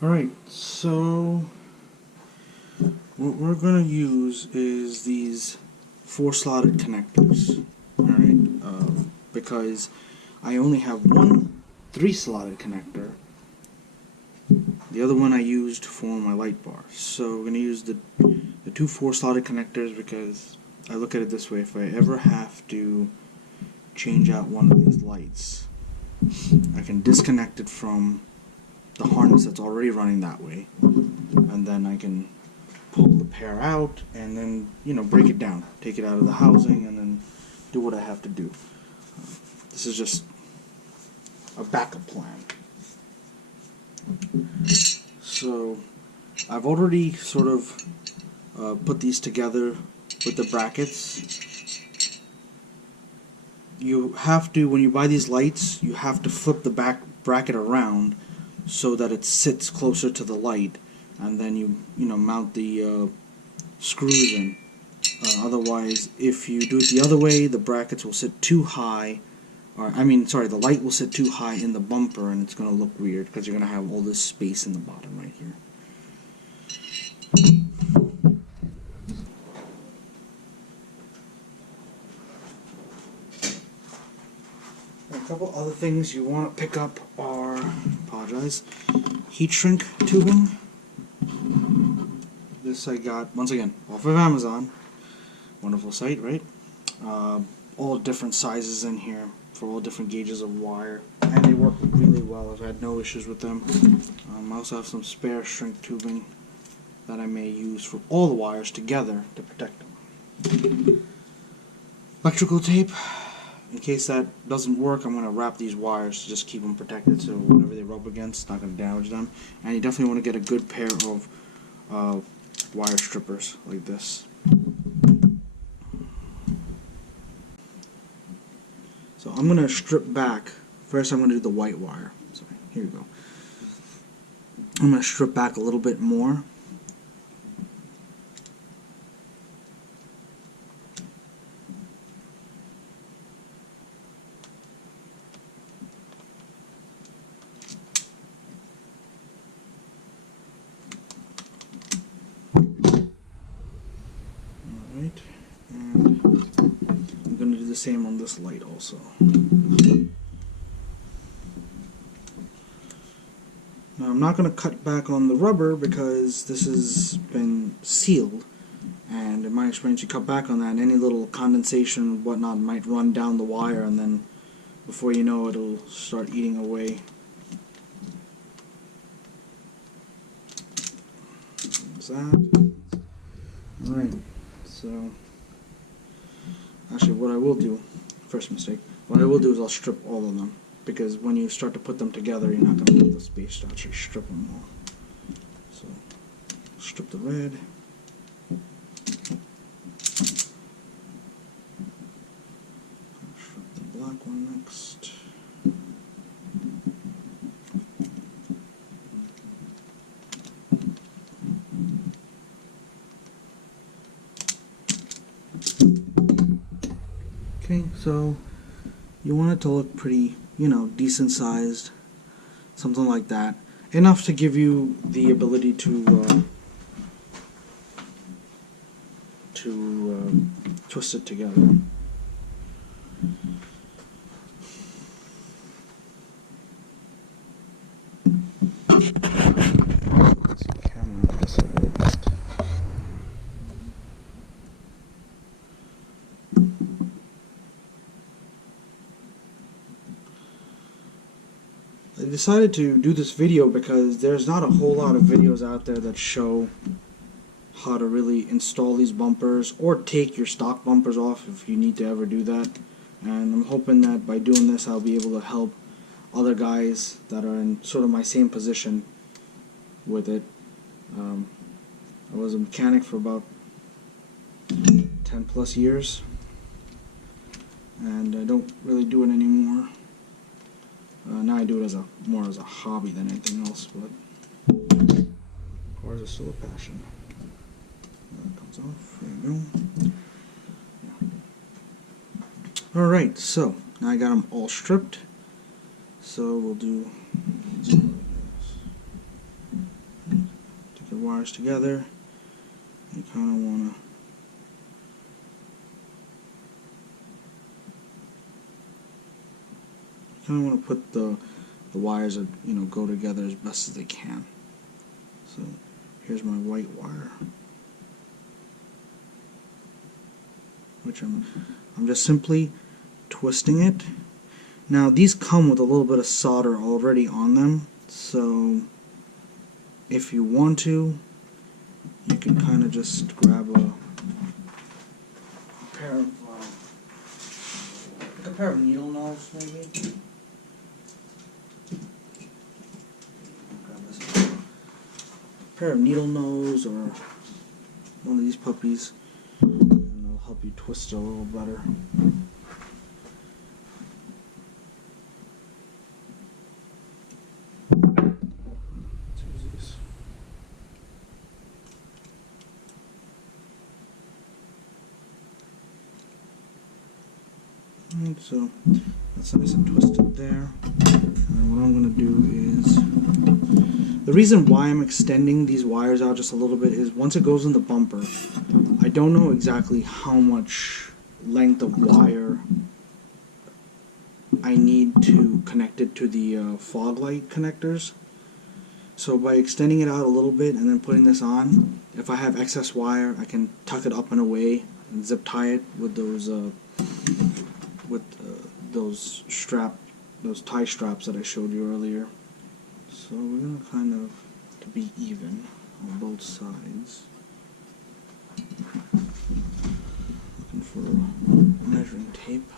Alright, so what we're going to use is these 4-slotted connectors. Alright, because I only have one 3-slotted connector. The other one I used for my light bar. So we're going to use the two 4-slotted connectors because I look at it this way: if I ever have to change out one of these lights, I can disconnect it from the harness that's already running that way, and then I can pull the pair out and then, break it down, take it out of the housing, and then do what I have to do. This is just a backup plan. So I've already sort of put these together with the brackets. You have to, when you buy these lights, you have to flip the back bracket around so that it sits closer to the light, and then you mount the screws in. Otherwise, if you do it the other way, the brackets will sit too high, the light will sit too high in the bumper, and it's going to look weird because you're going to have all this space in the bottom right here. A couple other things you want to pick up are, heat shrink tubing. This I got, once again, off of Amazon. Wonderful site, right? All different sizes in here for all different gauges of wire, and they work really well. I've had no issues with them. I also have some spare shrink tubing that I may use for all the wires together to protect them. Electrical tape. In case that doesn't work, I'm going to wrap these wires to just keep them protected, so whatever they rub against, it's not going to damage them. And you definitely want to get a good pair of wire strippers like this. So I'm going to strip back. First I'm going to do the white wire. Sorry, here you go. I'm going to strip back a little bit more. Alright, and I'm going to do the same on this light also. Now I'm not going to cut back on the rubber because this has been sealed, and in my experience you cut back on that and any little condensation and whatnot might run down the wire, and then before you know it, it'll start eating away. There's that. Alright, so actually what I will do, first mistake, what I will do is I'll strip all of them, because when you start to put them together you're not going to have the space to actually strip them all. So strip the red. Strip the black one next. Okay, so you want it to look pretty, decent sized, something like that. Enough to give you the ability to twist it together. I decided to do this video because there's not a whole lot of videos out there that show how to really install these bumpers or take your stock bumpers off if you need to ever do that. And I'm hoping that by doing this I'll be able to help other guys that are in sort of my same position with it. I was a mechanic for about 10 plus years, and I don't really do it anymore. Now I do it more as a hobby than anything else, but cars are still a passion. That comes off. There you go. Alright, so now I got them all stripped. So we'll do wires together. You kind of want to put the wires that go together as best as they can. So here's my white wire, which I'm just simply twisting it. Now these come with a little bit of solder already on them, so if you want to, you can kind of just grab a pair of needle nose, maybe. Grab this pair of needle nose or one of these puppies, and it'll help you twist it a little better. So that's nice and twisted there. And what I'm going to do is, the reason why I'm extending these wires out just a little bit is once it goes in the bumper, I don't know exactly how much length of wire I need to connect it to the fog light connectors. So by extending it out a little bit and then putting this on, if I have excess wire, I can tuck it up and away and zip tie it with those tie straps that I showed you earlier. So we're going to kind of, to be even on both sides, looking for measuring tape.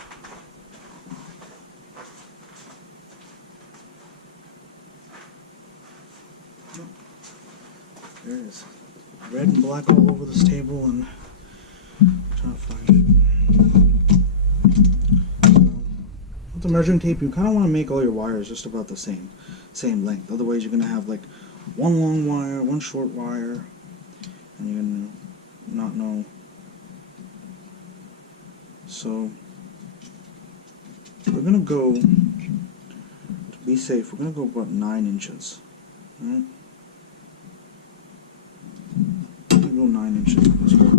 There it is. Red and black all over this table, and I'm trying to find it. With the measuring tape, you kind of want to make all your wires just about the same length. Otherwise, you're going to have like one long wire, one short wire, and you're going to not know. So we're going to go, to be safe, we're going to go about 9 inches. Alright? We're going to go 9 inches on this wire.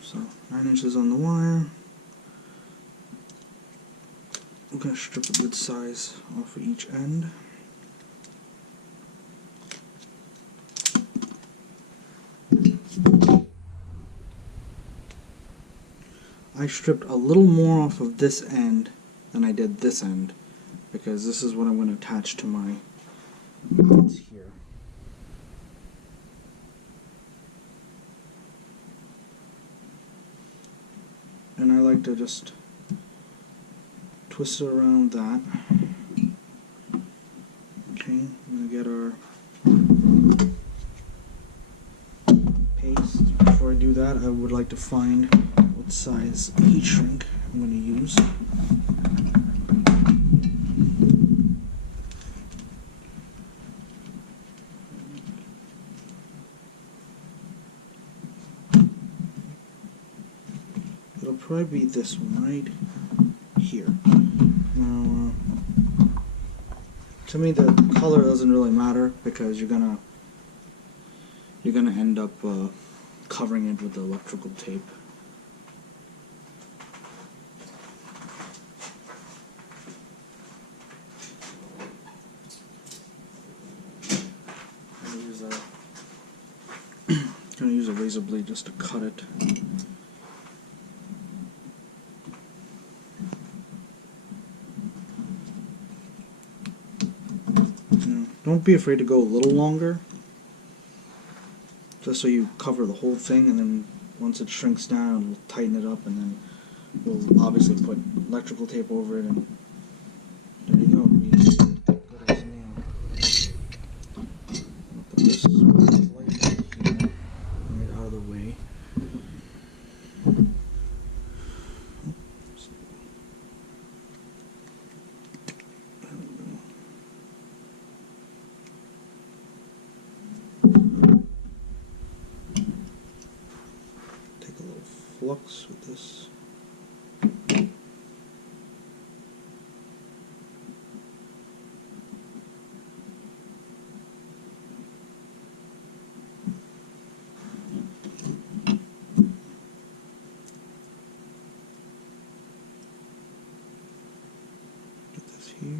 So 9 inches on the wire. I'm going to strip a good size off of each end. I stripped a little more off of this end than I did this end, because this is what I'm going to attach to my lights here. And I like to just twist it around that. Okay, I'm going to get our paste. Before I do that, I would like to find what size heat shrink I'm going to use. It'll probably be this one right here. Now, to me, the color doesn't really matter because you're gonna end up covering it with the electrical tape. I'm gonna use a razor blade just to cut it. Don't be afraid to go a little longer, just so you cover the whole thing, and then once it shrinks down, we'll tighten it up, and then we'll obviously put electrical tape over it, and there you go. It'll be good as new. I'll put this light here, right out of the way. flux with this. Get this here.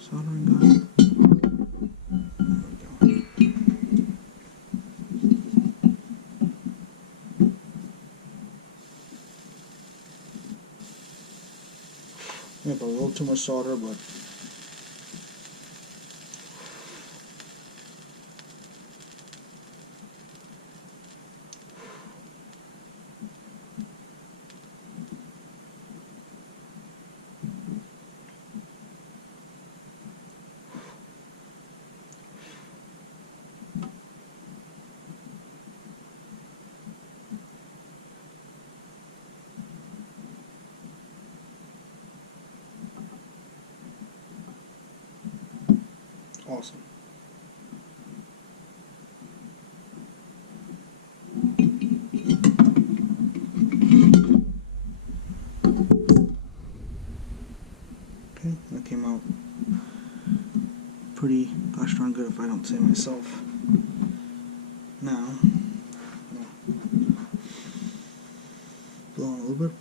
Soldering gun. There we go. Yep, a little too much solder, but awesome. Okay, that came out pretty gosh darn good if I don't say myself. Now, I'm gonna blow on a little bit.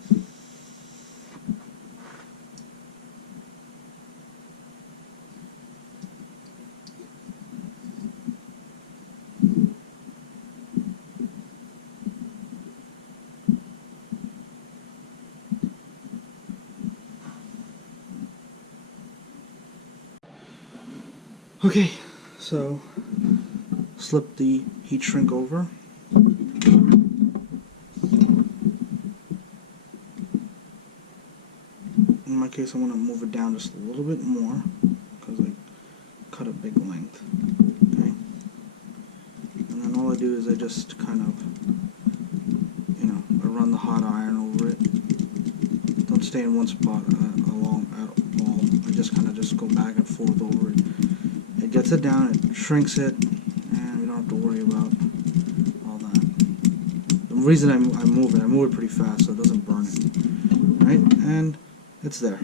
Okay, so slip the heat shrink over. In my case, I want to move it down just a little bit more because I cut a big length. Okay, and then all I do is I just kind of, I run the hot iron over it. Don't stay in one spot along at all. I just kind of just go back and forth over it. It gets it down, it shrinks it, and we don't have to worry about all that. The reason I move it pretty fast so it doesn't burn it. Right? And it's there.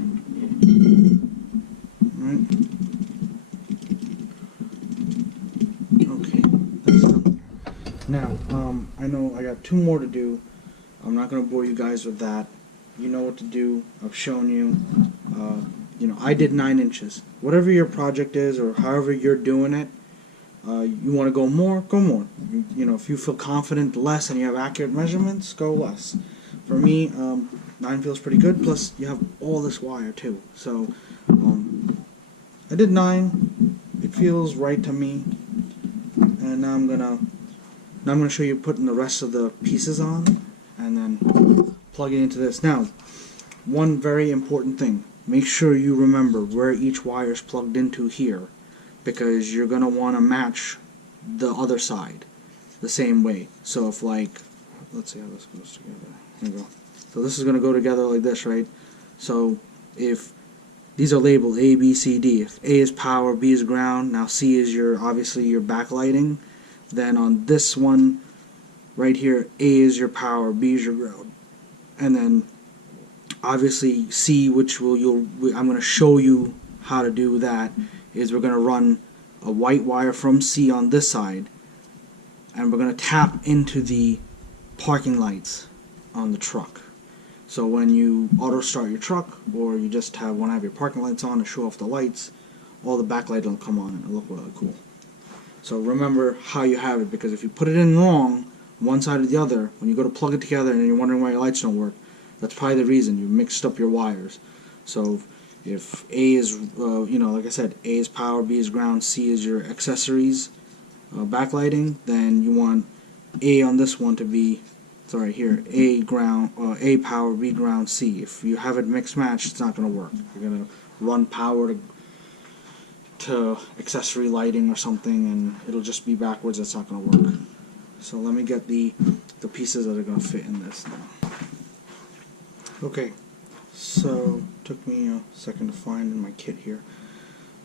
Right? Okay, that's done. Now, I know I got two more to do. I'm not going to bore you guys with that. You know what to do. I've shown you. I did 9 inches. Whatever your project is or however you're doing it, you want to go more, go more. If you feel confident less and you have accurate measurements, go less. For me, 9 feels pretty good, plus you have all this wire too. So I did 9. It feels right to me. And now I'm gonna show you putting the rest of the pieces on and then plug it into this. Now, one very important thing. Make sure you remember where each wire is plugged into here, because you're going to want to match the other side the same way. So if let's see how this goes together. Here we go. So this is going to go together like this, right? So if these are labeled A, B, C, D. If A is power, B is ground, now C is obviously your backlighting. Then on this one right here, A is your power, B is your ground. And then obviously C, which I'm going to show you how to do that, is we're going to run a white wire from C on this side, and we're going to tap into the parking lights on the truck. So when you auto start your truck, or you just want to have your parking lights on to show off the lights, all the backlight will come on and it'll look really cool. So remember how you have it, because if you put it in wrong, one side or the other, when you go to plug it together and you're wondering why your lights don't work, that's probably the reason. You mixed up your wires. So if A is, like I said, A is power, B is ground, C is your accessories, backlighting, then you want A on this one to be, here, A ground, A power, B ground, C. If you have it mixed matched, it's not going to work. You're going to run power to accessory lighting or something, and it'll just be backwards. It's not going to work. So let me get the pieces that are going to fit in this now. Okay, so took me a second to find in my kit here.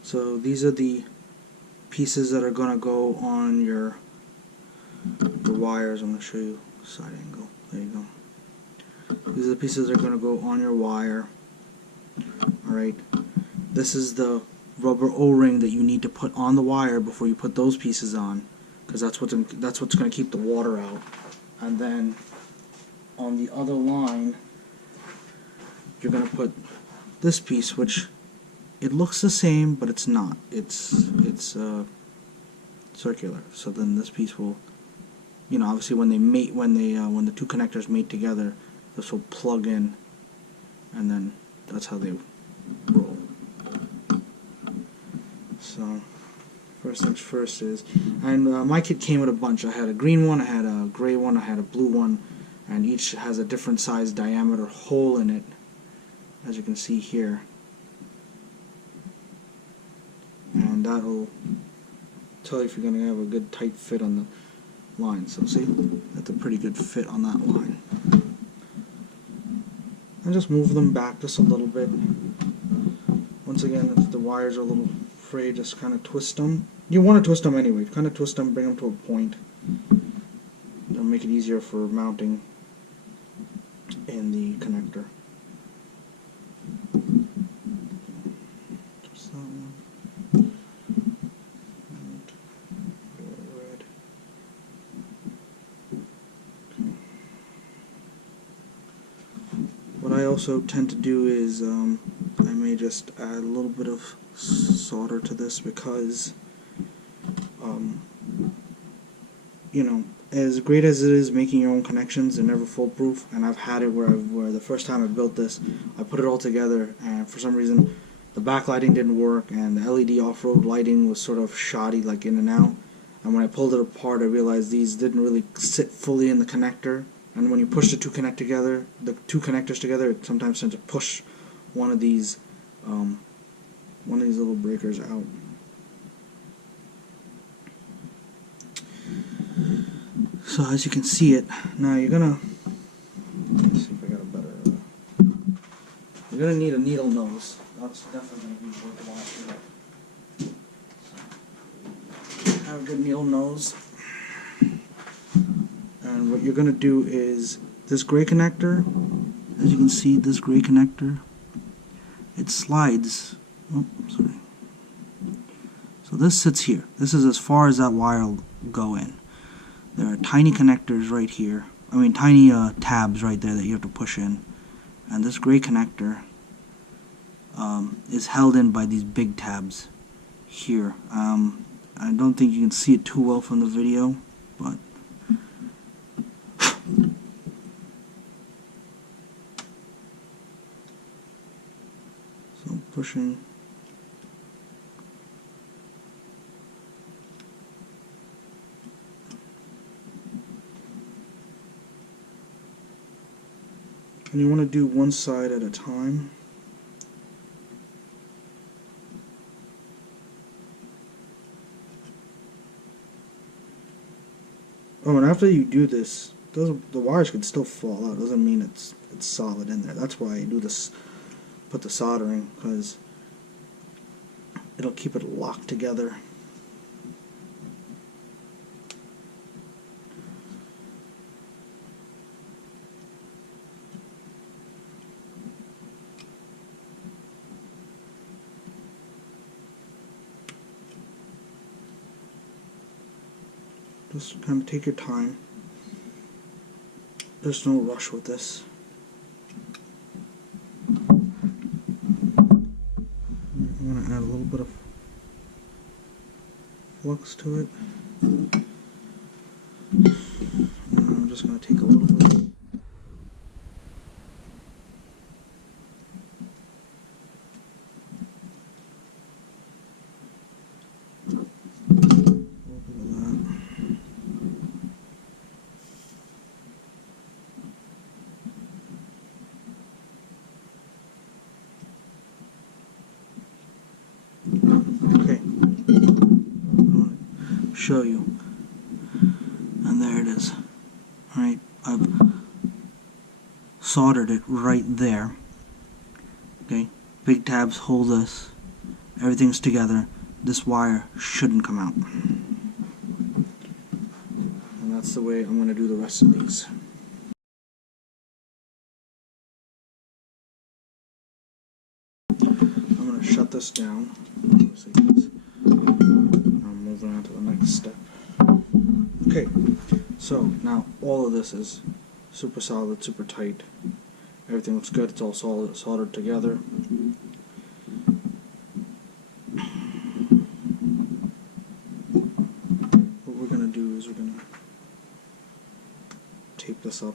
So these are the pieces that are going to go on your wires. I'm going to show you side angle. There you go. These are the pieces that are going to go on your wire. Alright, this is the rubber O-ring that you need to put on the wire before you put those pieces on, because that's what's going to keep the water out. And then on the other line, you're going to put this piece, which it looks the same, but it's not. It's circular. So then this piece will, you know, obviously when they mate, when the two connectors mate together, this will plug in, and then that's how they roll. So first things first is, and my kit came with a bunch. I had a green one, I had a gray one, I had a blue one, and each has a different size diameter hole in it, as you can see here. And that'll tell you if you're going to have a good tight fit on the line. So see, that's a pretty good fit on that line. And just move them back just a little bit. Once again, if the wires are a little frayed, just kind of twist them. You want to twist them anyway. Kind of twist them, bring them to a point. That'll make it easier for mounting in the connector. Just that one. What I also tend to do is I may just add a little bit of solder to this, because you know, as great as it is making your own connections, they're never foolproof. And I've had it where the first time I built this, I put it all together, and for some reason the backlighting didn't work, and the LED off-road lighting was sort of shoddy, like in and out. And when I pulled it apart, I realized these didn't really sit fully in the connector. And when you push the two connectors together, it sometimes tends to push one of these little breakers out. So as you can see it, now you're gonna, let's see if I got a better, you're gonna need a needle nose. That's definitely gonna be worthwhile. So, have a good needle nose. And what you're going to do is, this gray connector, as you can see, this gray connector, it slides, oh, sorry. So this sits here. This is as far as that wire will go in. There are tiny connectors right here, tiny tabs right there that you have to push in. And this gray connector is held in by these big tabs here. I don't think you can see it too well from the video, but so pushing. And you want to do one side at a time. Oh, and after you do this, the wires could still fall out. Doesn't mean it's solid in there. That's why I do this, put the soldering, because it'll keep it locked together. Just kind of take your time. There's no rush with this. I'm going to add a little bit of flux to it. And I'm just going to take a little bit. Okay, I want to show you, and there it is. Alright, I've soldered it right there. Okay, big tabs hold this, everything's together. This wire shouldn't come out, and that's the way I'm going to do the rest of these. this down. Obviously, 'cause I'm moving on to the next step. Okay, so now all of this is super solid, super tight. Everything looks good. It's all soldered together. What we're gonna do is we're gonna tape this up.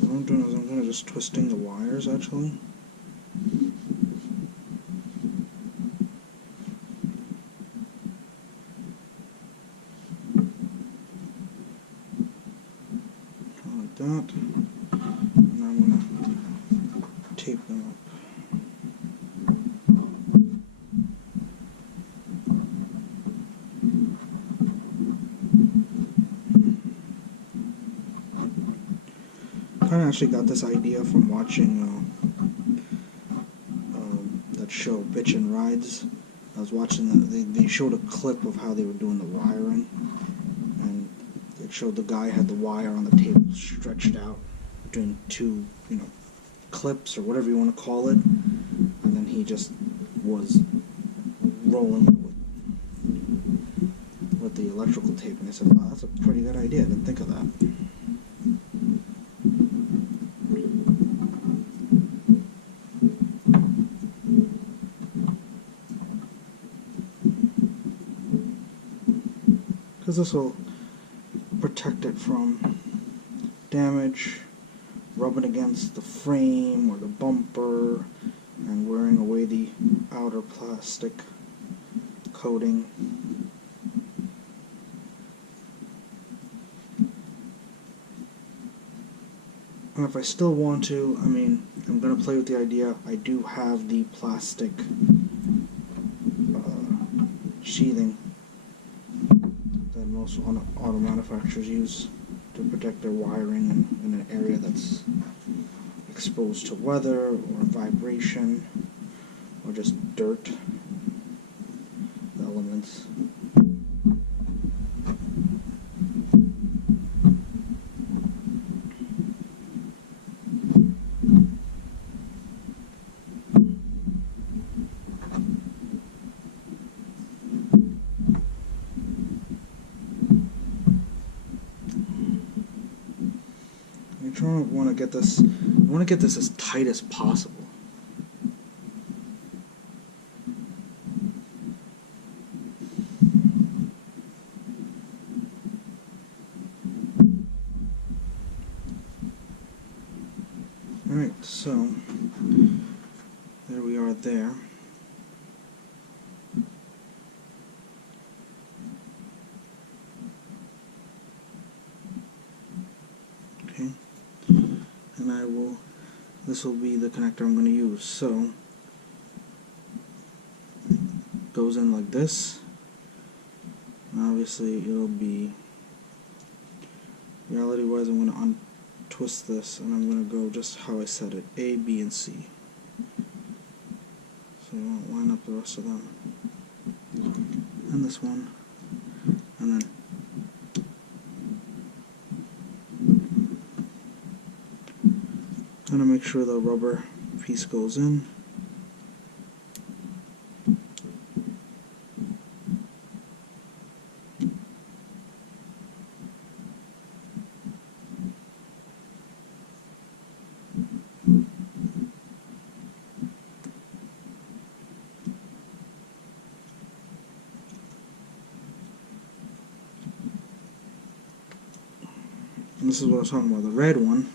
What I'm doing is I'm kind of just twisting the wires actually. Like that. And I'm going to tape them up. I kind of actually got this idea from watching that show Bitchin' Rides. I was watching they showed a clip of how they were doing the wiring, and it showed the guy had the wire on the table stretched out, doing two, clips or whatever you want to call it, and then he just was rolling with the electrical tape. And I said, wow, that's a pretty good idea. I didn't think of that. Because this will protect it from damage, rubbing against the frame or the bumper, and wearing away the outer plastic coating. And if I still want to, I'm going to play with the idea. I do have the plastic sheathing that most auto manufacturers use to protect their wiring in an area that's exposed to weather or vibration or just dirt elements. I want to get this as tight as possible. Alright, so there we are there. Okay. And this will be the connector I'm going to use. So, it goes in like this. And obviously it'll be, reality wise, I'm going to untwist this and I'm going to go just how I said it, A, B, and C. So you won't line up the rest of them. And this one. And then I'm going to make sure the rubber piece goes in. And this is what I was talking about, the red one.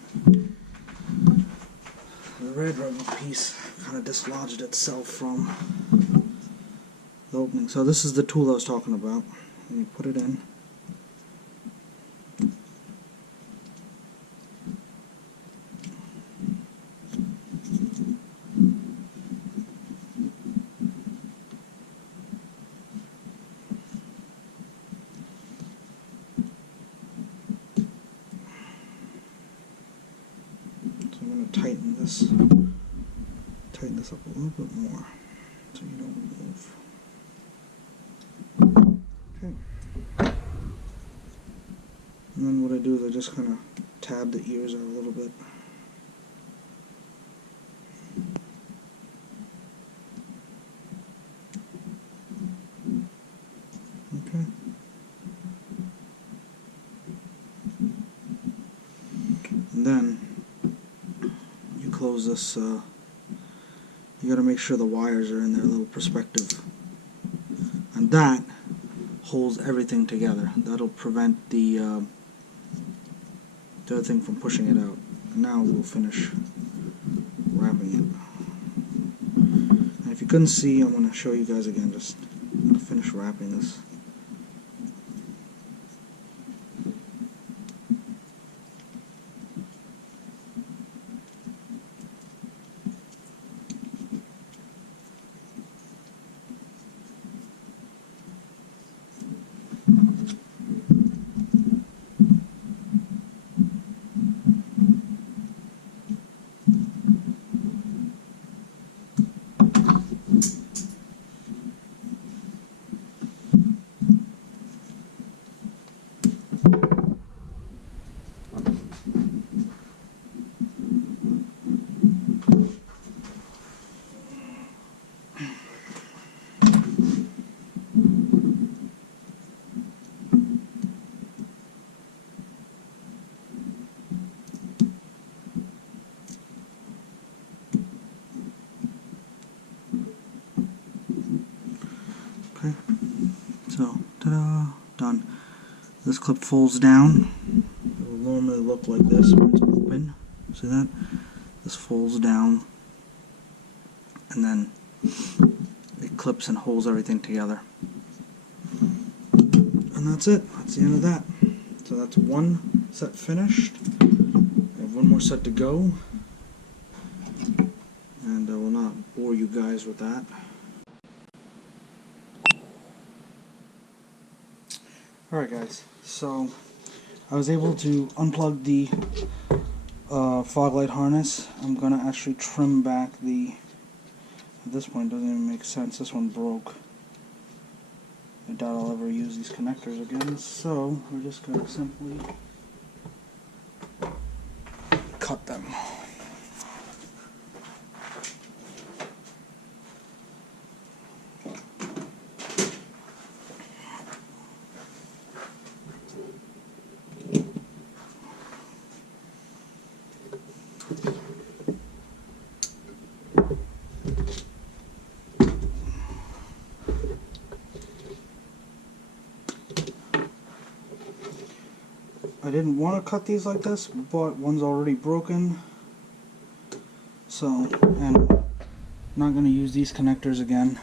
The red rubber piece kind of dislodged itself from the opening. So this is the tool I was talking about. And you put it in. tighten this up a little bit more so you don't move. Okay. And then what I do is I just kind of tab the ears out a little bit. Okay. And then you close this, you got to make sure the wires are in their little perspective. And that holds everything together. That'll prevent the other thing from pushing it out. And now we'll finish wrapping it. And if you couldn't see, I'm going to show you guys again, just finish wrapping this. Okay, so ta-da, done. This clip folds down. It will normally look like this where it's open. See that? This folds down and then it clips and holds everything together. And that's it. That's the end of that. So that's one set finished. I have one more set to go. And I will not bore you guys with that. Alright guys, so I was able to unplug the fog light harness. I'm going to actually trim back the, at this point it doesn't even make sense, this one broke. I doubt I'll ever use these connectors again, so we're just going to simply cut them. I didn't want to cut these like this, but one's already broken. So, and I'm not going to use these connectors again.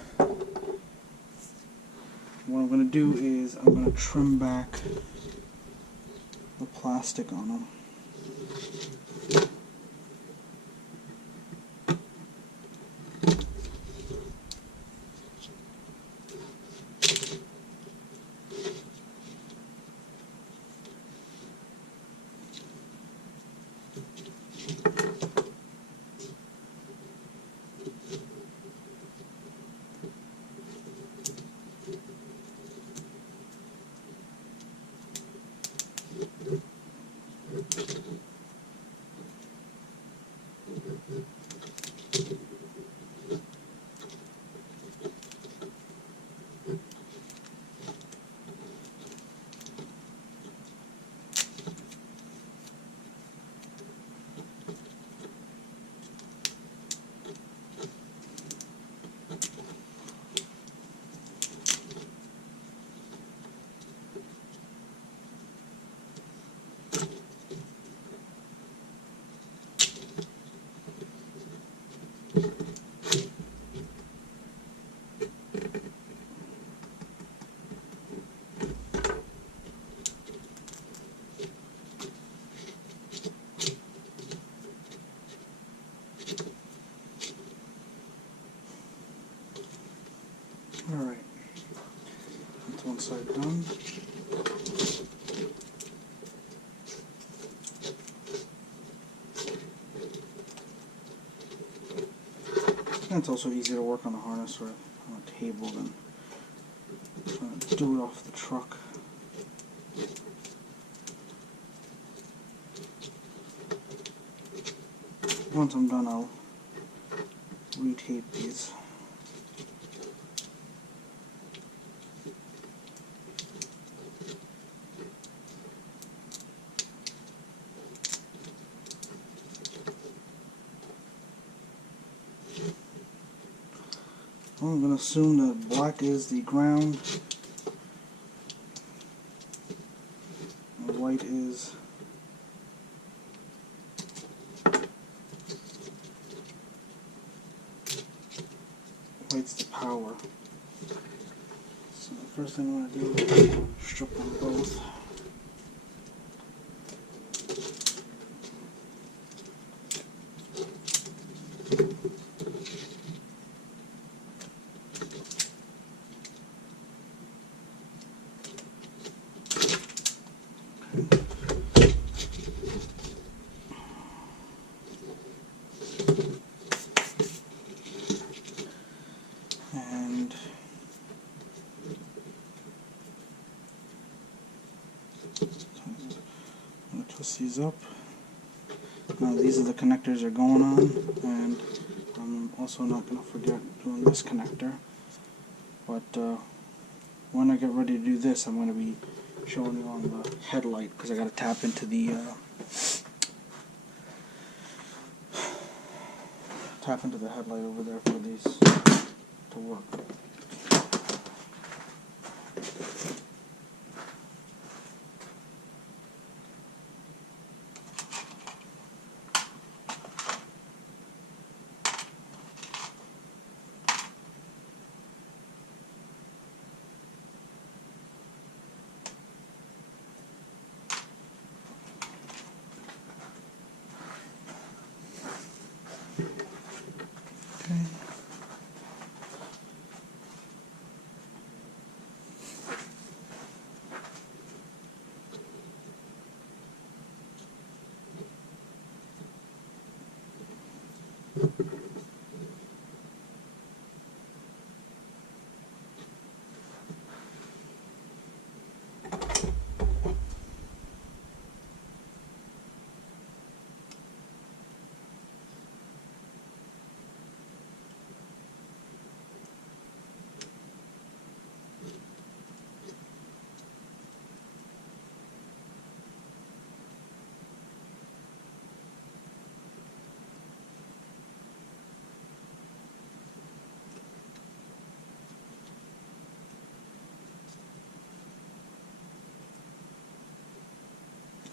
What I'm going to do is I'm going to trim back the plastic on them. Alright, that's one side done. And it's also easier to work on the harness or on a table than trying to do it off the truck. Once I'm done, I'll retape these. I'm going to assume that black is the ground and white is white's the power. So the first thing I'm going to do is strip them both. And I'm going to twist these up. Now these are the connectors that are going on, and I'm also not going to forget doing this connector. But when I get ready to do this, I'm going to be showing you on the headlight, because I got to tap into the headlight over there for these to work. Okay.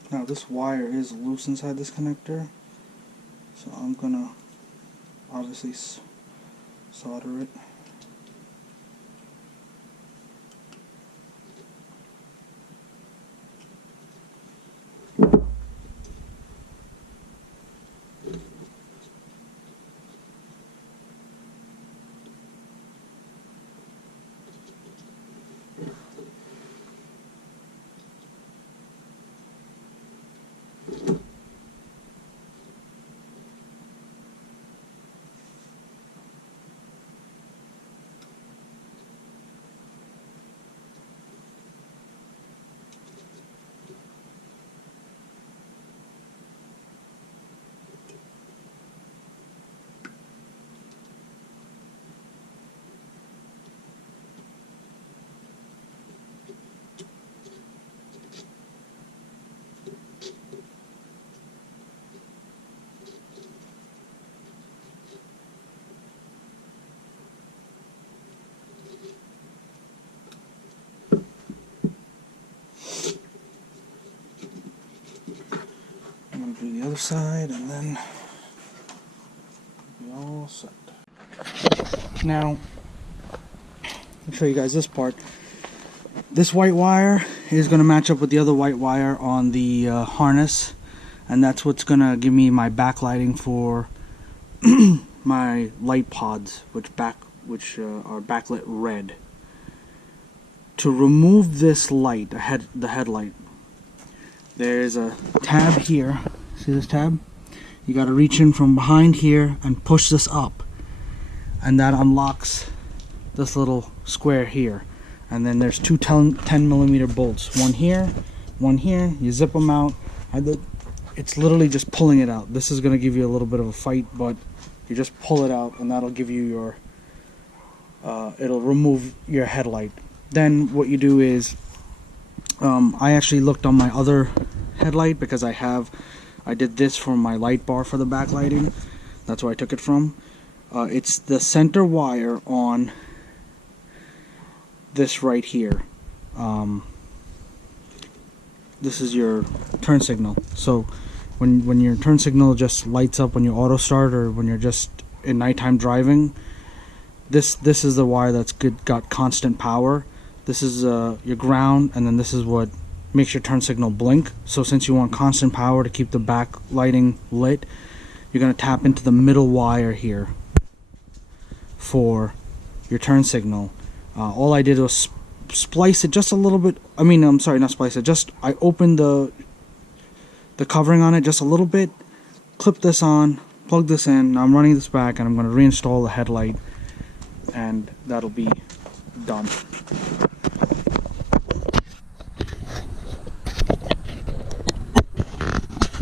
Now this wire is loose inside this connector, so I'm gonna obviously solder it. Do the other side, and then we'll be all set. Now, I'll show you guys this part. This white wire is going to match up with the other white wire on the harness, and that's what's going to give me my backlighting for my light pods, which are backlit red. To remove this light, the headlight, there's a tab here. See this tab? You got to reach in from behind here and push this up. and that unlocks this little square here. And then there's two 10mm bolts, one here, you zip them out. It's literally just pulling it out. This is going to give you a little bit of a fight, but you just pull it out and that'll give you your it'll remove your headlight. Then what you do is I actually looked on my other headlight because I did this for my light bar for the backlighting. That's where I took it from. It's the center wire on this right here. This is your turn signal. So when your turn signal just lights up when you auto start or when you're just in nighttime driving, this is the wire that's got constant power. This is your ground, and then this is what makes your turn signal blink. So since you want constant power to keep the backlighting lit, you're going to tap into the middle wire here for your turn signal. All I did was splice it just a little bit. I mean, I'm sorry, not splice it. Just I opened the covering on it just a little bit, clip this on, plug this in. Now I'm running this back, and I'm going to reinstall the headlight, and that'll be done.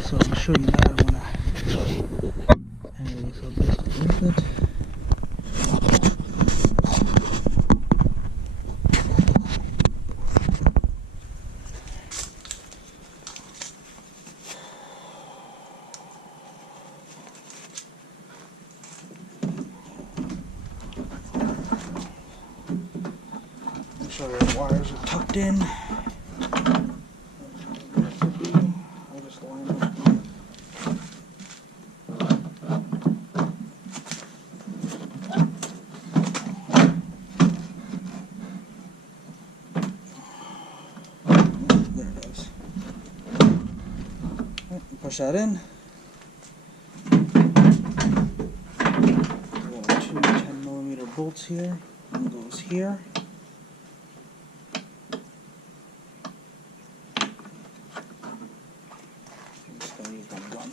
So I'll show you that when anyway, so just with it. Make sure the wires are tucked in. I'll just line them up. There it is. Push that in. Two 10mm bolts here. One goes here. I'm just going to use my gun.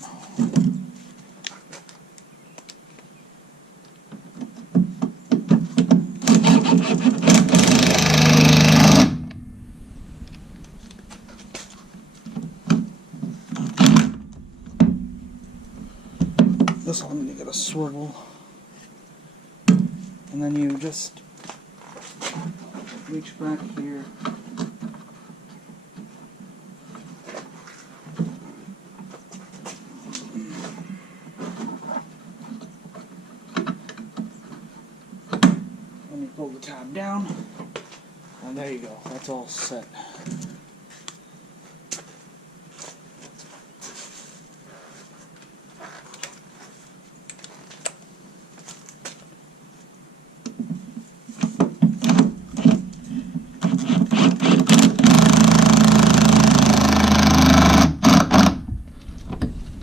This one you get a swivel, and then you just reach back here. And you pull the tab down, and there you go. That's all set.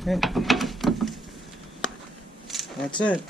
Okay. That's it.